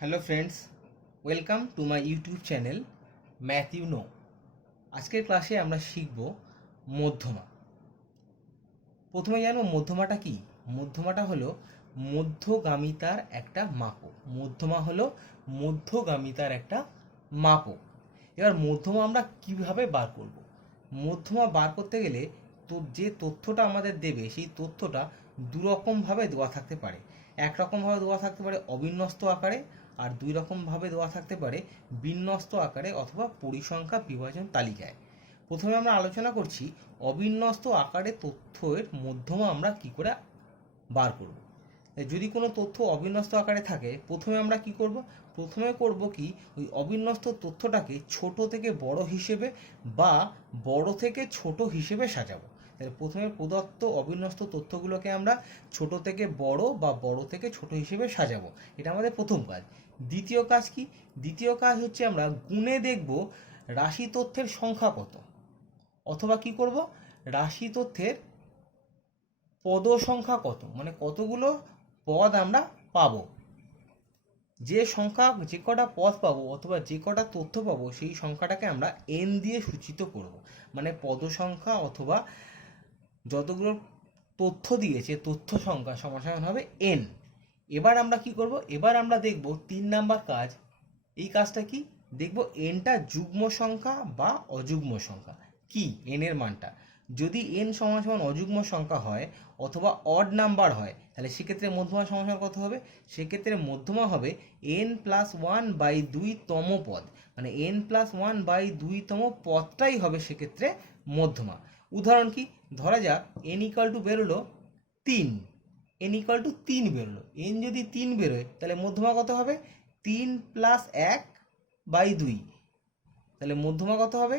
Hello friends, welcome to my YouTube channel math you know. আজকের ক্লাসে আমরা শিখব মধ্যমা। প্রথমে জানবো মধ্যমাটা কি। মধ্যমাটা হলো মধ্যগামিতার একটা মাপক। মধ্যমা হলো মধ্যগামিতার একটা মাপক। এবার মধ্যমা আমরা কিভাবে বার করব? মধ্যমা বার করতে গেলে তো যে তথ্যটা আমাদের দেবে সেই তথ্যটা দুরকমভাবে দেওয়া থাকতে পারে। একরকমভাবে দেওয়া থাকতে পারে অবিন্যস্ত আকারে, আর দুই রকমভাবে দেওয়া থাকতে পারে বিন্যস্ত আকারে অথবা পরিসংখ্যা বিভাজন তালিকায়। প্রথমে আমরা আলোচনা করছি অবিন্যস্ত আকারে তথ্যের মধ্যমা আমরা কি করে বার করব। যদি কোনো তথ্য অবিন্যস্ত আকারে থাকে প্রথমে আমরা কি করব? প্রথমে করব কি, ওই অবিন্যস্ত তথ্যটাকে ছোট থেকে বড় হিসেবে বা বড় থেকে ছোট হিসেবে সাজাবো। তাহলে প্রথমে প্রদত্ত অবিন্যস্ত তথ্যগুলোকে আমরা ছোট থেকে বড় বা বড় থেকে ছোট হিসেবে সাজাবো। এটা আমাদের প্রথম কাজ। দ্বিতীয় কাজ কি? দ্বিতীয় কাজ হচ্ছে আমরা গুণে দেখব রাশি তথ্যের সংখ্যা কত, অথবা কি করব, রাশি তথ্যের পদ সংখ্যা কত, মানে কতগুলো পদ আমরা পাবো। যে সংখ্যা, যে কটা পদ পাবো অথবা যে কটা তথ্য পাবো সেই সংখ্যাটাকে আমরা এন দিয়ে সূচিত করব। মানে পদ সংখ্যা অথবা যতগুলো তথ্য দিয়েছে তথ্য সংখ্যা সমান সমান হবে এন। এবার আমরা কি করব? এবার আমরা দেখব 3 নাম্বার কাজ। এই কাজটা কি দেখব, এনটা যুগ্ম সংখ্যা বা অযুগ্ম সংখ্যা। কি এন এর মানটা যদি এন সমান সমান অযুগ্ম সংখ্যা হয় অথবা অড নাম্বার হয়, তাহলে সেক্ষেত্রে মধ্যমা সমান সমান কত হবে? সেক্ষেত্রে মধ্যমা হবে এন প্লাস ওয়ান বাই 2তম পদ। মানে এন প্লাস ওয়ান বাই 2তম পদটাই হবে সেক্ষেত্রে মধ্যমা। উদাহরণ কি, ধরা যাক এন ইকাল টু বেরোলো 3। এন ইকাল টু 3 বেরোলো। এন যদি 3 বেরোয় তাহলে মধ্যমা কত হবে? 3 প্লাস 1 বাই 2। তাহলে মধ্যমা কত হবে?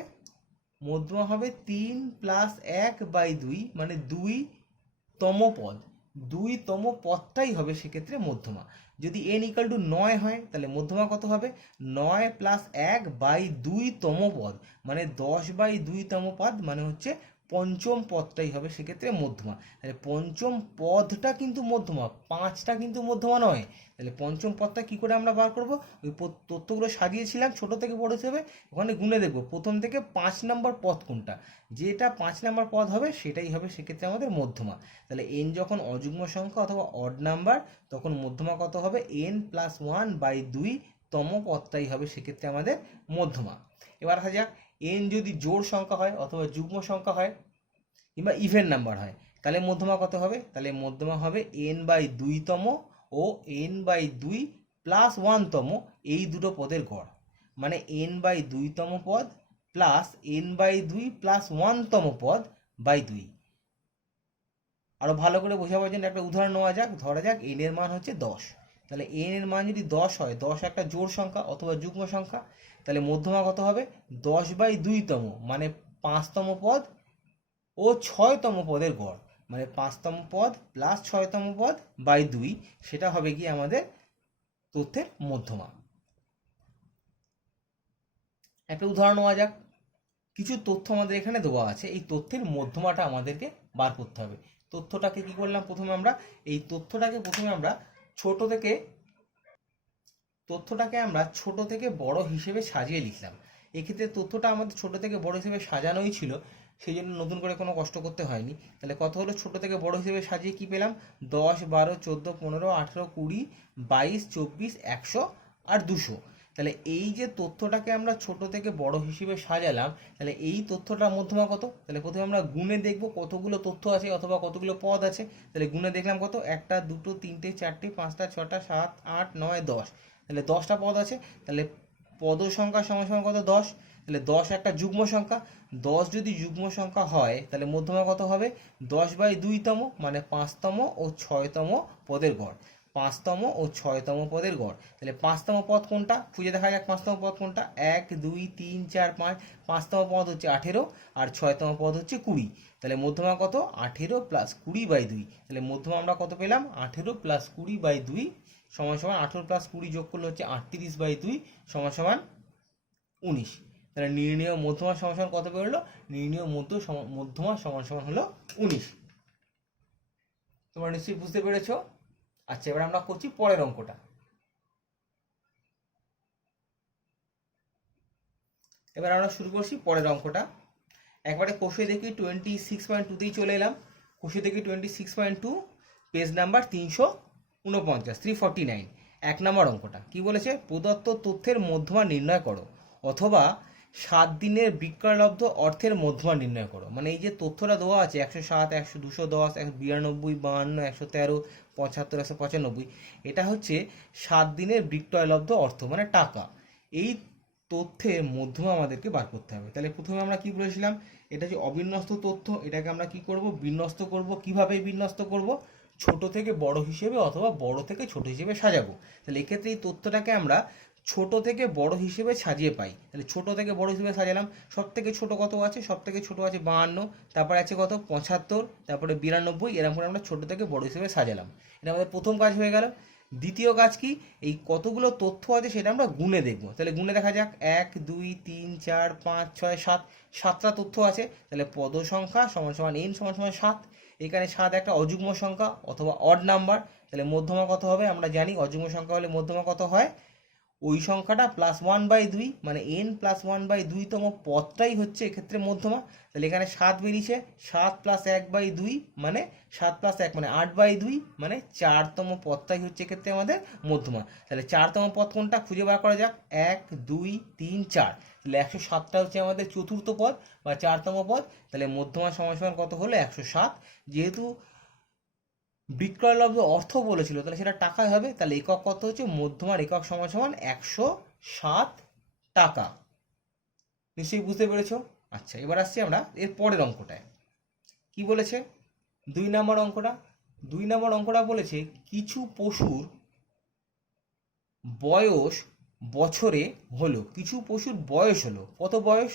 মধ্যমা হবে 3 প্লাস 1 বাই 2, মানে 2তম পদ। 2তম পদটাই হবে সেক্ষেত্রে মধ্যমা। যদি এন ইকাল টু 9 হয় তাহলে মধ্যমা কত হবে? 9 প্লাস 1 বাই 2তম পদ, মানে 10 বাই 2তম পদ, মানে হচ্ছে পঞ্চম পদটাই হবে সেক্ষেত্রে মধ্যমা। তাহলে পঞ্চম পদটা কিন্তু মধ্যমা, 5টা কিন্তু মধ্যমা নয়। তাহলে পঞ্চম পদটা কি করে আমরা বার করব? ওই তথ্যগুলো সাজিয়েছিলাম ছোট থেকে বড় হিসেবে, ওখানে গুনে দেখবো প্রথম থেকে 5 নম্বর পদ কোনটা। যেটা 5 নম্বর পদ হবে সেটাই হবে সেক্ষেত্রে আমাদের মধ্যমা। তাহলে এন যখন অযুগ্ম সংখ্যা অথবা অড নাম্বার তখন মধ্যমা কত হবে? এন প্লাস ওয়ান বাই 2তম পদটাই হবে সেক্ষেত্রে আমাদের মধ্যমা। এবার আসা যাক, এন যদি জোড় সংখ্যা হয় অথবা যুগ্ম সংখ্যা হয় কিংবা ইভেন নাম্বার হয় তাহলে মধ্যমা কত হবে? তাহলে মধ্যমা হবে এন বাই 2তম ও এন বাই 2 প্লাস 1তম, এই দুটো পদের গড়। মানে এন বাই 2তম পদ প্লাস এন বাই 2 প্লাস 1তম পদ বাই 2। আরো ভালো করে বোঝাবার জন্য একটা উদাহরণ নেওয়া যাক। ধরা যাক এন এর মান হচ্ছে 10। তাহলে এন এর মান যদি 10 হয়, 10 একটা জোড় সংখ্যা অথবা যুগ্ম সংখ্যা, তাহলে মধ্যমা কত হবে? 10 বাই 2তম, মানে 5তম পদ ও 6তম পদের গড়। মানে 5তম পদ প্লাস 6তম পদ বাই 2, সেটা হবে কি আমাদের তথ্যের মধ্যমা। একটা উদাহরণ নেওয়া যাক। কিছু তথ্য আমাদের এখানে দেওয়া আছে, এই তথ্যের মধ্যমাটা আমাদেরকে বার করতে হবে। তথ্যটাকে কি করলাম? প্রথমে আমরা এই তথ্যটাকে আমরা ছোট থেকে বড় হিসেবে সাজিয়ে লিখলাম। এক্ষেত্রে তথ্যটা আমাদের ছোট থেকে বড় হিসেবে সাজানোই ছিল, সেই জন্য নতুন করে কোনো কষ্ট করতে হয়নি। তাহলে কত হলো? ছোট থেকে বড় হিসেবে সাজিয়ে কি পেলাম? 10, 12, 14, 15, 18, 20, 22, 24, 100 আর 200। তাহলে এই যে তথ্যটাকে আমরা ছোট থেকে বড় হিসেবে সাজালাম, তাহলে এই তথ্যটার মধ্যমা কত? তাহলে প্রথমে আমরা গুণে দেখব কতগুলো তথ্য আছে অথবা কতগুলো পদ আছে। তাহলে গুণে দেখলাম কত? 1টা 2টো 3টে 4টে 5টা 6টা 7 8 9 10। তাহলে 10টা পদ আছে। তাহলে পদ সংখ্যা সমান সমান কত? 10। তাহলে 10 একটা যুগ্ম সংখ্যা। 10 যদি যুগ্ম সংখ্যা হয় তাহলে মধ্যমা কত হবে? 10 বাই 2তম, মানে 5তম ও 6তম পদের গড়। 5তম ও 6তম পদের গড়। তাহলে 5তম পদ কোনটা? খুঁজে দেখা যাক 5তম পদ কোনটা। 1 2 3 4 5। 5তম পদ হচ্ছে 18 আর 6তম পদ হচ্ছে 20। তাহলে মধ্যমা কত? 18 প্লাস 20 বাই 2। তাহলে মধ্যমা আমরা কত পেলাম? 18 প্লাস 20 বাই 2 সমান সমান 18 প্লাস 20 যোগ করলে হচ্ছে 38 বাই 2 সমান সমান 19। তাহলে নির্ণেয় মধ্যমা সমান সমান কত বেরোলো? নির্ণেয় মধ্যমা সমান সমান হলো 19। তোমরা নিশ্চয়ই বুঝতে পেরেছো। আচ্ছা, এবার আমরা করছি পরের অঙ্কটা। এবার আমরা শুরু করছি পরের অঙ্কটা। একবারে কষে দেখি 26.2তেই চলে এলাম। কষে দেখি 26.2, পেজ নাম্বার 349, 349। 1 নম্বর অঙ্কটা কি বলেছে? প্রদত্ত তথ্যের মধ্যমা নির্ণয় করো, অথবা 7 দিনের বিক্রয়লব্ধ অর্থের মধ্যমা নির্ণয় করো। মানে এই যে তথ্যটা দেওয়া আছে 107, 210, 192, 52, 113, 75, 195, এটা হচ্ছে 7 দিনের বিক্রয়লব্ধ অর্থ মানে টাকা। এই তথ্যের মধ্যমা আমাদেরকে বার করতে হবে। তাহলে প্রথমে আমরা কি বলেছিলাম? এটা যে অবিন্যস্ত তথ্য, এটাকে আমরা কি করব? বিন্যস্ত করব। কিভাবে বিন্যস্ত করব? ছোট থেকে বড় হিসেবে অথবা বড় থেকে ছোট হিসেবে সাজাবো। তাহলে এক্ষেত্রে এই তথ্যটাকে আমরা ছোট থেকে বড় হিসেবে সাজিয়ে পাই। তাহলে ছোট থেকে বড় হিসেবে সাজালাম। সব থেকে ছোট কত আছে? সব থেকে ছোট আছে 52, তারপরে আছে কত? 75, তারপরে 92। এরকম করে আমরা ছোট থেকে বড় হিসেবে সাজালাম। এটা আমাদের প্রথম কাজ হয়ে গেল। দ্বিতীয় কাজ কি? এই কতগুলো তথ্য আছে সেটা আমরা গুণে দেখব। তাহলে গুণে দেখা যাক, 1 2 3 4 5 6 7, 7টা তথ্য আছে। তাহলে পদ সংখ্যা সমান সমান n সমান সমান 7। এখানে 7 একটা অযুগ্ম সংখ্যা অথবা অড নাম্বার। তাহলে মধ্যমা কত হবে? আমরা জানি অযুগ্ম সংখ্যা হলে মধ্যমা কত হয়? ওই সংখ্যাটা +1/2, মানে n +1/2 তম পদটাই হচ্ছে এক্ষেত্রে মধ্যমা। তাহলে এখানে 7 বেরিয়েছে, 7 + 1/2 মানে 7 + 1 মানে 8/2, মানে 4তম পদটাই হচ্ছে এক্ষেত্রে আমাদের মধ্যমা। তাহলে 4তম পদ কোনটা খুঁজে বার করা যাক। 1 2 3 4। তাহলে 107টা হচ্ছে আমাদের চতুর্থ পদ বা 4তম পদ। তাহলে মধ্যমা সমান সমান কত হলো? 107। যেহেতু বিক্রয়লব্ধ অর্থ বলেছিল তাহলে সেটা টাকায় হবে। তাহলে একক কত হচ্ছে? মধ্যমার একক সমান সমান 107 টাকা। নিশ্চয়ই বুঝতে পেরেছো? আচ্ছা, এবার আসছি আমরা এর পরের অঙ্কটায়। কি বলেছে 2 নম্বর অঙ্কটা? 2 নম্বর অঙ্কটা বলেছে কিছু পশুর বয়স বছরে হলো। কিছু পশুর বয়স হলো। কত বয়স?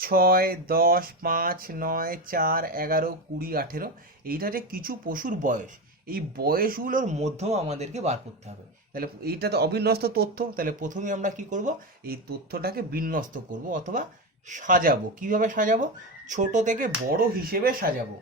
6 10 5 9 4 11 20 18। এইটা হচ্ছে কিছু পশুর বয়স। এই বয়সগুলোর মধ্যেও আমাদেরকে বার করতে হবে। তাহলে এইটা তো অবিন্যস্ত তথ্য। তাহলে প্রথমে আমরা কি করব? এই তথ্যটাকে বিন্যস্ত করব অথবা সাজাবো। কিভাবে সাজাবো? ছোট থেকে বড় হিসেবে সাজাবো।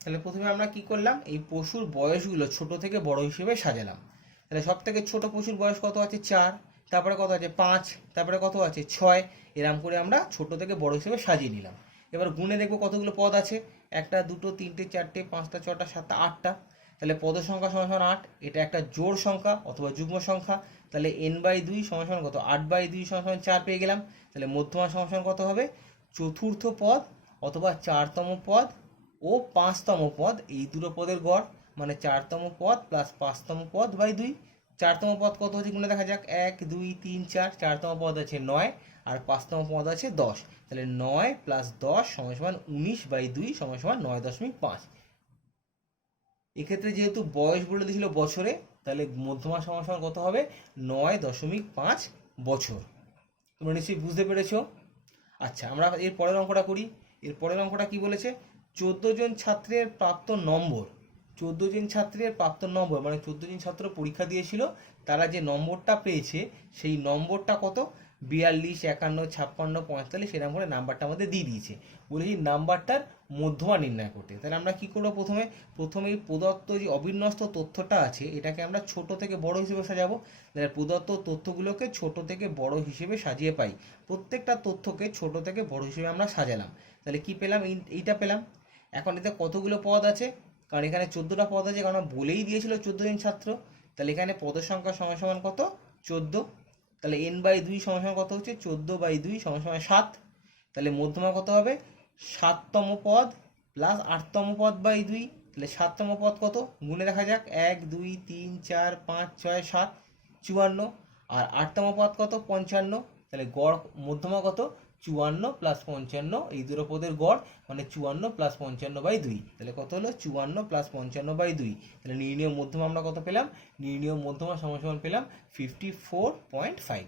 তাহলে প্রথমে আমরা কি করলাম? এই পশুর বয়সগুলো ছোট থেকে বড় হিসেবে সাজালাম। তাহলে সব থেকে ছোট পশুর বয়স কত আছে? 4, তারপরে কত আছে? 5, তারপরে কত আছে? 6। এরকম করে আমরা ছোট থেকে বড় হিসেবে সাজিয়ে নিলাম। এবার গুণে দেখবো কতগুলো পদ আছে। 1 2 3 4 5 6 7 8টা। তাহলে পদ সংখ্যা সমান সমান 8। এটা একটা জোড় সংখ্যা অথবা যুগ্ম সংখ্যা। তাহলে n/2 সমান সমান কত? 8/2 সমান সমান 4 পেয়ে গেলাম। তাহলে মধ্যমা সমান সমান কত হবে? চতুর্থ পদ অথবা 4তম পদ ও 5তম পদ, এই দুটো পদের গড়, মানে 4তম পদ প্লাস 5তম পদ বাই 2। 4তম পদ কত হচ্ছে গুণে দেখা যাক। 1 2 3 4। 4তম পদ আছে 9 আর 5তম পদ আছে 10। তাহলে 9 + 10 সমান সমান 19/2 সমান সমান 9.5। এক্ষেত্রে যেহেতু বয়স বলে দিয়েছিল বছরে, তাহলে মধ্যমা সমান সমান কত হবে? 9.5 বছর। তোমরা নিশ্চয়ই বুঝতে পেরেছো? আচ্ছা, আমরা এর পরের অঙ্কটা করি। এর পরের অঙ্কটা কি বলেছে? 14 জন ছাত্রের প্রাপ্ত নম্বর। 14 জন ছাত্রের প্রাপ্ত নম্বর মানে 14 জন ছাত্র পরীক্ষা দিয়েছিল, তারা যে নম্বরটা পেয়েছে সেই নম্বরটা কত? 42 51 56 45। সেরকম করে নাম্বারটা আমাদের দিয়ে দিয়েছে। বলেছি নাম্বারটার মধ্যমা নির্ণয় করতে। তাহলে আমরা কি করবো? প্রথমেই প্রদত্ত যে অবিন্যস্ত তথ্যটা আছে এটাকে আমরা ছোট থেকে বড় হিসেবে সাজাবো। তাহলে প্রদত্ত তথ্যগুলোকে ছোট থেকে বড় হিসেবে সাজিয়ে পাই। প্রত্যেকটা তথ্যকে ছোট থেকে বড় হিসেবে আমরা সাজালাম। তাহলে কি পেলাম? এইটা পেলাম। এখন এতে কতগুলো পদ আছে? কারণ এখানে 14টা পদ আছে, কারণ বলেই দিয়েছিল 14 জন ছাত্র। তাহলে এখানে পদের সংখ্যা সমান সমান কত? 14। তাহলে n/2 সমান সমান কত হচ্ছে? 14/2 সমান সমান 7। তাহলে মধ্যমা কত হবে? 7তম পদ প্লাস 8তম পদ বাই 2। তাহলে 7তম পদ কত? গুণে দেখা যাক। 1 2 3 4 5 6 7, 54। আর 8তম পদ কত? 55। তাহলে গড় মধ্যমা কত? 54 + 55। এই দুটো পদের গড় মানে 54 + 55/2। তাহলে কত হলো? 54 + 55/2। তাহলে নির্ণীয় মধ্যমা আমরা কত পেলাম? নির্ণীয় মধ্যমা সমান সমান পেলাম 54.5।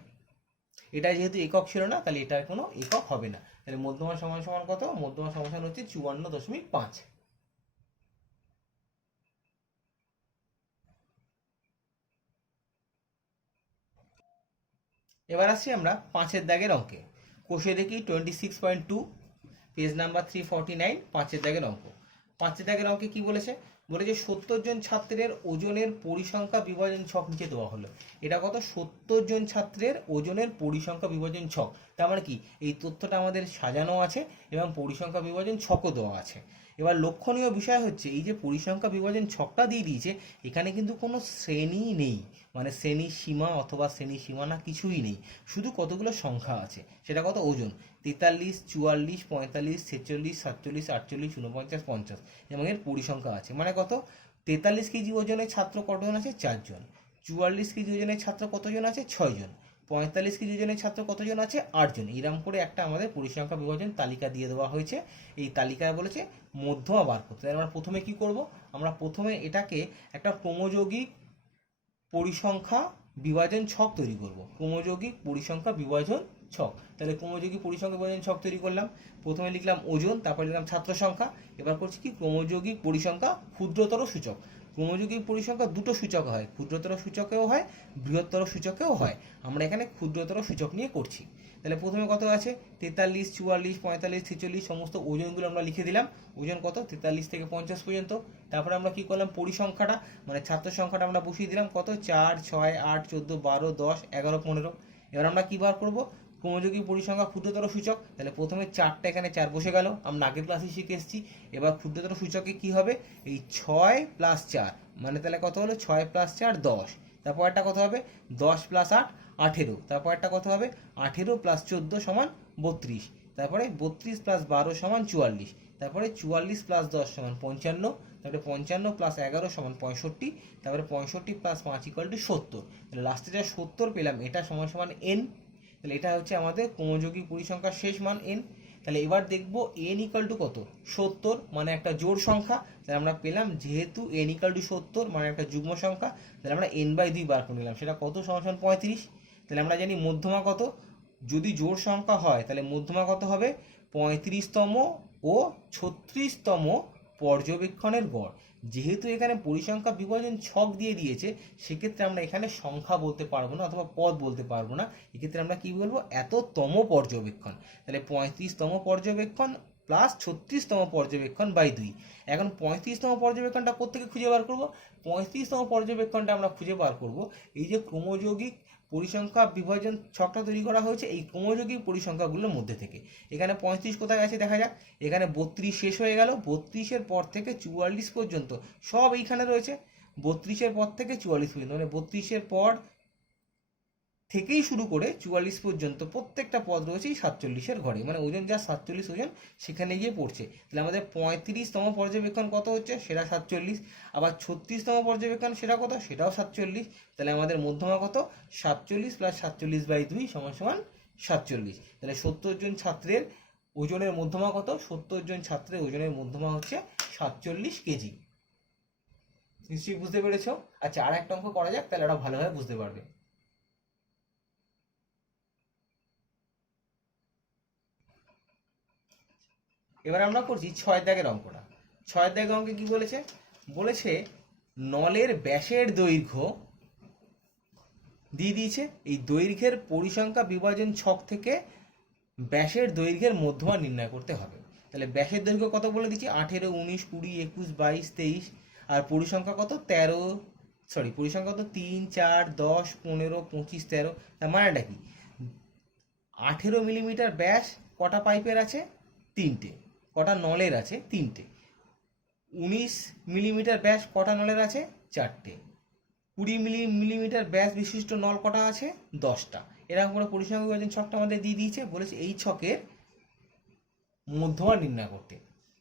এটা যেহেতু একক ছিল না তাহলে এটার কোনো একক হবে না। তাহলে মধ্যমা সমান সমান কত? মধ্যমা সমান সমান হচ্ছে 54.5। এবার আসছি আমরা 5এর দাগের অঙ্কে। কষে দেখি 26.2, পেজ নাম্বার 349, 5এর দাগের অঙ্ক। 5এর দাগের অঙ্কে কি বলেছে? বলেছে 70 জন ছাত্রের ওজনের পরিসংখ্যা বিভাজন ছক নিচে দেওয়া হলো। এটা কত? 70 জন ছাত্রের ওজনের পরিসংখ্যা বিভাজন ছক। তার মানে কি, এই তথ্যটা আমাদের সাজানো আছে এবং পরিসংখ্যা বিভাজন ছকও দেওয়া আছে। এবার লক্ষণীয় বিষয় হচ্ছে এই যে পরিসংখ্যা বিভাজন ছকটা দিয়ে দিয়েছে, এখানে কিন্তু কোনো শ্রেণী নেই, মানে শ্রেণী সীমা অথবা শ্রেণী সীমানা কিছুই নেই, শুধু কতগুলো সংখ্যা আছে। সেটা কত? ওজন 43, 44, 45, 46, 47, 48, 49, 50 এবং এর পরিসংখ্যা আছে। মানে কত? 43 কেজি ওজনের ছাত্র কতজন আছে? 4 জন। 44 কেজি ওজনের ছাত্র কতজন আছে? 6 জন। 45 কেজি ওজনের ছাত্র কতজন আছে? 8 জন। এরকম করে একটা আমাদের পরিসংখ্যা বিভাজন তালিকা দিয়ে দেওয়া হয়েছে। এই তালিকায় বলেছে মধ্যমা বার করতে। তাহলে আমরা প্রথমে কি করব? আমরা প্রথমে এটাকে একটা ক্রমযৌগিক পরিসংখ্যা বিভাজন ছক তৈরি করব। ক্রমযৌগিক পরিসংখ্যা বিভাজন ছক। তাহলে ক্রমযৌগিক পরিসংখ্যা বিভাজন ছক তৈরি করলাম। প্রথমে লিখলাম ওজন, তারপর লিখলাম ছাত্র সংখ্যা। এবার করছি কি, ক্রমযৌগিক পরিসংখ্যা ক্ষুদ্রতর সূচক। ক্রমযৌগিক পরিসংখ্যা দুটো সূচক হয়, ক্ষুদ্রতর সূচকেও হয়, বৃহত্তর সূচকেও হয়। আমরা এখানে ক্ষুদ্রতর সূচক নিয়ে করছি। তাহলে প্রথমে কত আছে? 43, 44, 45, 46 সমস্ত ওজনগুলো আমরা লিখে দিলাম। ওজন কত? 43 থেকে 50 পর্যন্ত। তারপরে আমরা কি করলাম? পরিসংখ্যাটা মানে ছাত্র সংখ্যাটা আমরা বসিয়ে দিলাম। কত? 4, 6, 8, 14, 12, 10, 11, 15। এবার আমরা কি বার করব? ক্রমযৌগিক পরিসংখ্যা ক্ষুদ্রতর সূচক। তাহলে প্রথমে 4টা এখানে 4 বসে গেল, আমরা আগের ক্লাসে শিখে এসেছি। এবার ক্ষুদ্রতর সূচকে কি হবে? এই 6 + 4, মানে তাহলে কত হলো? 6 + 4 10। তারপর একটা কত হবে? 10 + 8 18। তারপর একটা কত হবে? 18 + 14 সমান 32। তারপরে 32 + 12 সমান 44। তারপরে 44 + 10 সমান 55। তারপরে 55 + 11 সমান 65। তারপরে 65 + 5 = 70। তাহলে লাস্টে যা 70 পেলাম, এটা সমান সমান n। তাহলে এটা হচ্ছে আমাদের ক্রমযৌগিক পরিসংখ্যার শেষ মান n। তাহলে এবার দেখব n = কত? 70, মানে একটা জোড় সংখ্যা। তাহলে আমরা পেলাম যেহেতু n = 70 মানে একটা যুগ্ম সংখ্যা, তাহলে আমরা n/2 বার করে নিলাম। সেটা কত? সমান 35। তাহলে আমরা জানি মধ্যমা কত? যদি জোড় সংখ্যা হয় তাহলে মধ্যমা কত হবে? 35তম ও 36তম পর্যবেক্ষণের গড়। যেহেতু এখানে পরিসংখ্যা বিভাজন ছক দিয়ে দিয়েছে, সেক্ষেত্রে আমরা এখানে সংখ্যা বলতে পারবো না অথবা পদ বলতে পারবো না। এক্ষেত্রে আমরা কি বলবো? এততম পর্যবেক্ষণ। তাহলে 35তম পর্যবেক্ষণ প্লাস 36তম পর্যবেক্ষণ বাই 2। এখন 35তম পর্যবেক্ষণটা কোত্থেকে খুঁজে বার করব? 35তম পর্যবেক্ষণটা আমরা খুঁজে বার করব এই যে ক্রমযৌগিক পরিসংখ্যা বিভাজন ছকটা তৈরি করা হয়েছে এই ক্রমযৌগিক পরিসংখ্যাগুলোর মধ্যে থেকে। এখানে 35 কোথায় আছে দেখা যাক। এখানে 32 শেষ হয়ে গেল, 32-এর পর থেকে 44 পর্যন্ত সব এইখানে রয়েছে। 32-এর পর থেকে 44 পর্যন্ত, মানে 32-এর পর থেকেই শুরু করে 44 পর্যন্ত প্রত্যেকটা পদ রয়েছে এই 47-এর ঘরে, মানে ওজন যা 47 ওজন সেখানে গিয়ে পড়ছে। তাহলে আমাদের 35তম পর্যবেক্ষণ কত হচ্ছে? সেটা 47। আবার 36তম পর্যবেক্ষণ সেটা কত? সেটাও 47। তাহলে আমাদের মধ্যমা কত? 47 + 47/2 সমান সমান 47। তাহলে 70 জন ছাত্রের ওজনের মধ্যমা কত? 70 জন ছাত্রের ওজনের মধ্যমা হচ্ছে 47 কেজি। নিশ্চয়ই বুঝতে পেরেছো? আচ্ছা, আর একটা অঙ্ক করা যাক, তাহলে ওরা ভালোভাবে বুঝতে পারবে। এবার আমরা করছি 6 দাগের অঙ্কটা। 6 দাগের অঙ্কে কি বলেছে? বলেছে নলের ব্যাসের দৈর্ঘ্য দিয়ে দিয়েছে। এই দৈর্ঘ্যের পরিসংখ্যা বিভাজন ছক থেকে ব্যাসের দৈর্ঘ্যের মধ্যমা নির্ণয় করতে হবে। তাহলে ব্যাসের দৈর্ঘ্য কত বলে দিচ্ছি? 18, 19, 20, 21, 22, 23। আর পরিসংখ্যা কত? 13, পরিসংখ্যা কত? 3, 4, 10, 15, 25, 13। তার মানেটা কি? 18 মিলিমিটার ব্যাস কটা পাইপের আছে? 3টে। কটা নলের আছে? 3টে। 19 মিলিমিটার ব্যাস কটা নলের আছে? 4টে। 20 মিলিমিটার ব্যাস বিশিষ্ট নল কটা আছে? 10টা। এরকম করে পরিসংখ্যা বিভাজন ছকটা আমাদের দিয়ে দিয়েছে। বলেছে এই ছকের মধ্যমা নির্ণয় করতে।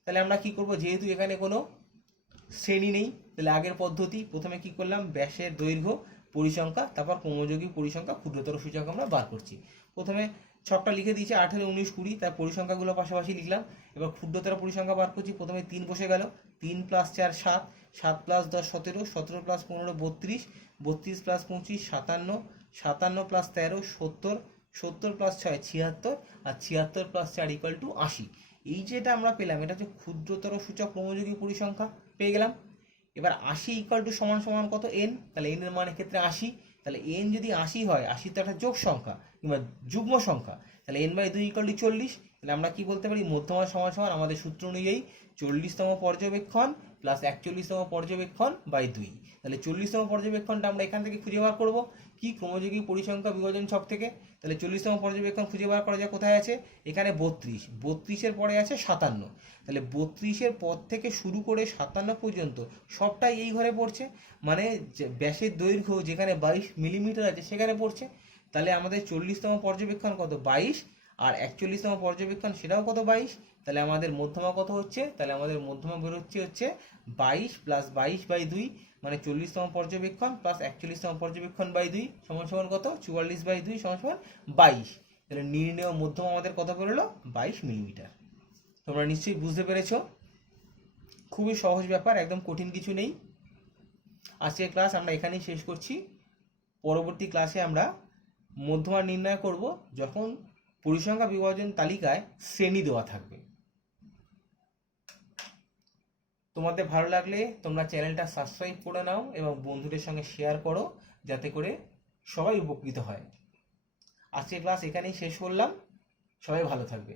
তাহলে আমরা কি করব? যেহেতু এখানে কোনো শ্রেণী নেই, তাহলে আগের পদ্ধতি, প্রথমে কি করলাম? ব্যাসের দৈর্ঘ্য পরিসংখ্যা, তারপর ক্রমযৌগিক পরিসংখ্যা ক্ষুদ্রতর সূচক আমরা বার করছি। প্রথমে ছকটা লিখে দিয়েছি 18, 19, 20, তার পরিসংখ্যাগুলো পাশাপাশি লিখলাম। এবার ক্ষুদ্রতর পরিসংখ্যা বার করছি। প্রথমে 3 বসে গেল, 3 + 4 7, 7 + 10 17, 17 + 15 32, 32 + 25 57, 57 + 13 70, 70 + 6 76, আর 76 + 4 = 80। এই যেটা আমরা পেলাম এটা হচ্ছে ক্ষুদ্রতর সূচক ক্রমযৌগিক পরিসংখ্যা পেয়ে গেলাম। এবার 80 = সমান সমান কত? n। তাহলে n এর মানের ক্ষেত্রে 80। তাহলে n যদি 80 হয়, 80 তো একটা যোগ সংখ্যা কিংবা যুগ্ম সংখ্যা, তাহলে n/2 = 40। তাহলে আমরা কি বলতে পারি? মধ্যমা সমান সমান আমাদের সূত্র অনুযায়ী 40তম পর্যবেক্ষণ প্লাস 41তম পর্যবেক্ষণ বাই 2। তাহলে 40তম পর্যবেক্ষণটা আমরা এখান থেকে খুঁজে বার করব কি, ক্রমযোগী পরিসংখ্যা বিভাজন ছক থেকে। তাহলে 40তম পর্যবেক্ষণ খুঁজে বার করা যায়, কোথায় আছে, এখানে 32, 32-এর পরে আছে 57। তাহলে 32-এর পর থেকে শুরু করে 57 পর্যন্ত সবটাই এই ঘরে পড়ছে, মানে ব্যাসের দৈর্ঘ্য যেখানে 22 মিলিমিটার আছে সেখানে পড়ছে। তাহলে আমাদের 40তম পর্যবেক্ষণ কত, 22, আর 41তম পর্যবেক্ষণ সেটাও কত, 22। তাহলে আমাদের মধ্যমা কত হচ্ছে, তাহলে আমাদের মধ্যমা বেরোচ্ছে হচ্ছে 22 প্লাস 22 বাই 2, মানে 40তম পর্যবেক্ষণ প্লাস 41তম পর্যবেক্ষণ বাই 2 সমান সমান কত, 44 বাই 2 সমান সমান 22। তাহলে নির্ণেয় মধ্যমা আমাদের কত বেরোলো, 22 মিলিমিটার। তোমরা নিশ্চয়ই বুঝতে পেরেছো, খুবই সহজ ব্যাপার, একদম কঠিন কিছু নেই। আজকের ক্লাস আমরা এখানেই শেষ করছি। পরবর্তী ক্লাসে আমরা মধ্যমা নির্ণয় করব যখন পরিসংখ্যা বিভাজন তালিকায় শ্রেণী দেওয়া থাকবে। তোমাদের ভালো লাগলে তোমরা চ্যানেলটা সাবস্ক্রাইব করে নাও এবং বন্ধুদের সঙ্গে শেয়ার করো, যাতে করে সবাই উপকৃত হয়। আজকের ক্লাস এখানেই শেষ করলাম, সবাই ভালো থাকবে।